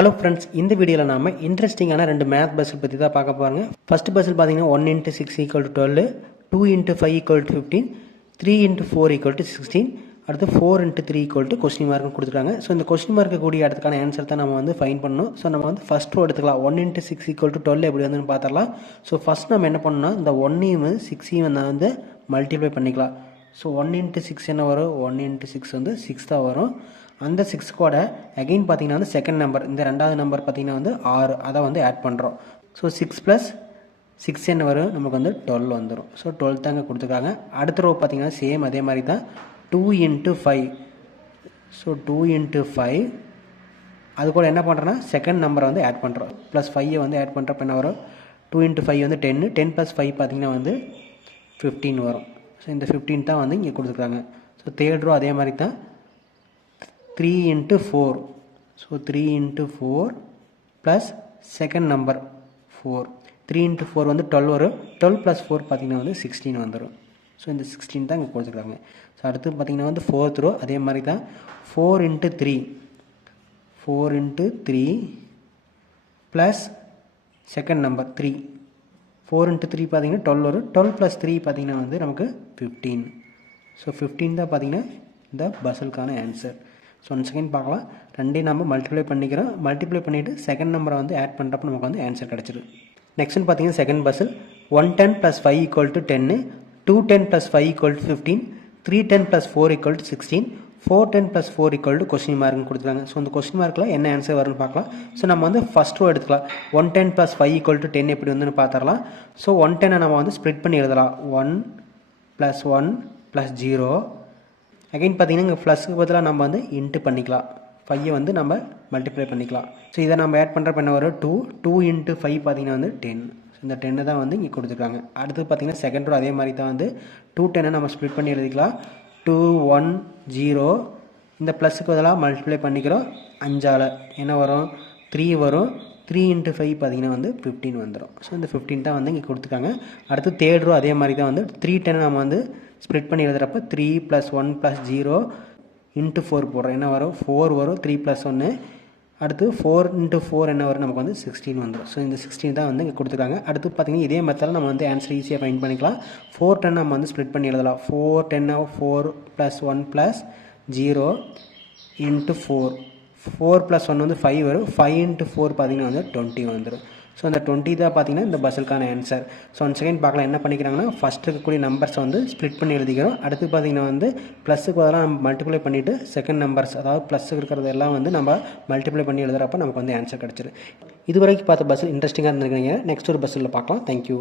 Hello friends, இந்த வீடியோவில் நாம் இன்ட்ரெஸ்டிங்கான ரெண்டு மேத் பஸ்ஸில் பற்றி தான் பார்க்க போகிறாங்க. ஃபஸ்ட் பஸ்ஸில் பார்த்தீங்கன்னா 1 × 6 = 12, 2 × 5 = 15, 3 × 4 = 16, அடுத்து 4 × 3 = கொஸ்டின் மார்க்னு கொடுத்துருக்காங்க. ஸோ இந்த கொஸ்டின் மார்க்கு கூடிய இடத்துக்கான ஆன்சர் தான் நம்ம வந்து ஃபைன் பண்ணணும். ஸோ நம்ம வந்து ஃபஸ்ட் ரோ எடுத்துக்கலாம். 1 × 6 = 12 எப்படி வந்து பார்த்துடலாம். ஸோ ஃபஸ்ட் நம்ம என்ன பண்ணணும்னா இந்த 1ஐயும் 6ஐயும் நான் வந்து மல்டிப்ளை பண்ணிக்கலாம். ஸோ 1 × 6 என்ன வரும்? 1 × 6 வந்து 6 தான் வரும். அந்த 6 கூட அகெயின் பார்த்தீங்கன்னா வந்து செகண்ட் நம்பர், இந்த ரெண்டாவது நம்பர் பார்த்தீங்கன்னா வந்து 6, அதை வந்து ஆட் பண்ணுறோம். ஸோ 6 + 6 என்ன வரும்? நமக்கு வந்து 12 வந்துடும். ஸோ 12 தாங்க கொடுத்துருக்காங்க. அடுத்த ரோ பார்த்தீங்கன்னா சேம் அதே மாதிரி தான். 2 × 5. ஸோ 2 × 5 அது கூட என்ன பண்ணுறோன்னா செகண்ட் நம்பரை வந்து ஆட் பண்ணுறோம். +5 வந்து ஆட் பண்ணுறப்ப என்ன வரும்? 2 × 5 வந்து 10, 10 + 5 பார்த்தீங்கன்னா வந்து 15 வரும். ஸோ இந்த 15 தான் வந்து இங்கே கொடுத்துருக்காங்க. ஸோ தேர்ட் ரோ அதே மாதிரி தான். 3 × 4. So 3 × 4 plus second number 4. 3 × 4 வந்து 12 வரும். 12 + 4 பார்த்தீங்கன்னா வந்து 16 வந்துடும். ஸோ இந்த 16 தான் இங்கே கொடுத்துருக்காங்க. ஸோ அடுத்து பார்த்தீங்கன்னா வந்து ஃபோர்த் ரோ அதே மாதிரி தான். 4 × 3. 4 × 3 ப்ளஸ் செகண்ட் நம்பர் 3. 4 × 3 பார்த்தீங்கன்னா 12 வரும். 12 + 3 பார்த்தீங்கன்னா வந்து நமக்கு 15. ஸோ 15 தான் பார்த்தீங்கன்னா இந்த பஸ்ஸுக்கான ஆன்சர். ஸோ ஒன் செகண்ட் பார்க்கலாம். ரெண்டையும் நம்ம மல்டிப்ளை பண்ணிக்கிறோம். மல்டிப்ளை பண்ணிவிட்டு செகண்ட் நம்பரை வந்து ஆட் பண்ணுறப்ப நமக்கு வந்து ஆன்சர் கிடச்சிது. நெக்ஸ்ட்னு பார்த்தீங்கன்னா செகண்ட் பஸ்ஸில் 110 + 5 = 10, 210 + 5 = 15, 310 + 4 = 16, 410 + 4 = கொஸ்டின் மார்க்னு கொடுத்துருக்காங்க. ஸோ இந்த கொஸ்டின் மார்க்கில் என்ன ஆன்சர் வரும்னு பார்க்கலாம். ஸோ நம்ம வந்து ஃபஸ்ட் ரோ எடுத்துக்கலாம். 110 + 5 = 10 எப்படி வந்து பார்த்துடலாம். ஸோ 110 நம்ம வந்து ஸ்ப்ளிட் பண்ணி எழுதலாம். 1 + 1 + 0. அகைன் பார்த்தீங்கன்னா இங்கே ப்ளஸ்க்கு பதிலாக நம்ம வந்து இன்ட்டு பண்ணிக்கலாம். 5 வந்து நம்ம மல்டிப்ளை பண்ணிக்கலாம். ஸோ இதை நம்ம ஆட் பண்ணுறப்ப என்ன வரும்? 2. 2 × 5 பார்த்தீங்கன்னா வந்து 10. ஸோ இந்த 10 தான் வந்து இங்கே கொடுத்துருக்காங்க. அடுத்து பார்த்தீங்கன்னா செகண்ட் ரோ அதே மாதிரி தான் வந்து 210 நம்ம ஸ்ப்ளிட் பண்ணி எழுதிக்கலாம். 2 1 0. இந்த ப்ளஸ்க்கு பதிலாக மல்டிப்ளை பண்ணிக்கிறோம். 5ஆல் என்ன வரும்? 3 வரும். 3 × 5 பார்த்தீங்கன்னா வந்து 15 வந்துடும். ஸோ இந்த 15 தான் வந்து இங்கே கொடுத்துருக்காங்க. அடுத்து தேர்ட் ரோ அதே மாதிரி தான் வந்து 310 நம்ம வந்து ஸ்ப்ளிட் பண்ணி எழுதுகிறப்ப 3 + 1 + 0 × 4 போடுறோம். என்ன வரும்? 4 வரும். 3 + 1. அடுத்து 4 × 4 என்ன வரும்? நமக்கு வந்து 16 வந்துடும். ஸோ இந்த 16 தான் வந்து இங்கே கொடுத்துருக்காங்க. அடுத்து பார்த்தீங்கன்னா இதே மெத்தடில் நம்ம வந்து ஆன்சர் ஈஸியாக ஃபைண்ட் பண்ணிக்கலாம். 410 நம்ம வந்து ஸ்ப்ளிட் பண்ணி எழுதலாம். 410 4 + 1 + 0 × 4. 4 + 1 வந்து 5 வரும். 5 × 4 பார்த்தீங்கன்னா வந்து 20 வந்துடும். ஸோ அந்த 20 தான் பார்த்தீங்கன்னா இந்த பஸ்ஸுக்கான ஆன்சர். ஸோ ஒன் செகண்ட் பார்க்கலாம் என்ன பண்ணிக்கிறாங்கன்னா ஃபஸ்ட் இருக்கக்கூடிய நம்பர்ஸை வந்து ஸ்ப்ளிட் பண்ணி எழுதிக்கிறோம். அடுத்து பார்த்தீங்கன்னா வந்து ப்ளஸுக்கு பதிலாக நம்ம மல்டிப்ளை பண்ணிவிட்டு செகண்ட் நம்பர்ஸ், அதாவது ப்ளஸ் இருக்கிறது எல்லாம் வந்து நம்ம மல்டிப்ளை பண்ணி எழுதுகிறப்ப நமக்கு வந்து ஆன்சர் கிடச்சிரு. இது வரைக்கும் பார்த்த பஸ்ஸில் இன்ட்ரெஸ்டிங்காக இருந்திருக்கீங்க. நெக்ஸ்ட் ஒரு பஸ்ஸில் பார்க்கலாம். தேங்க்யூ.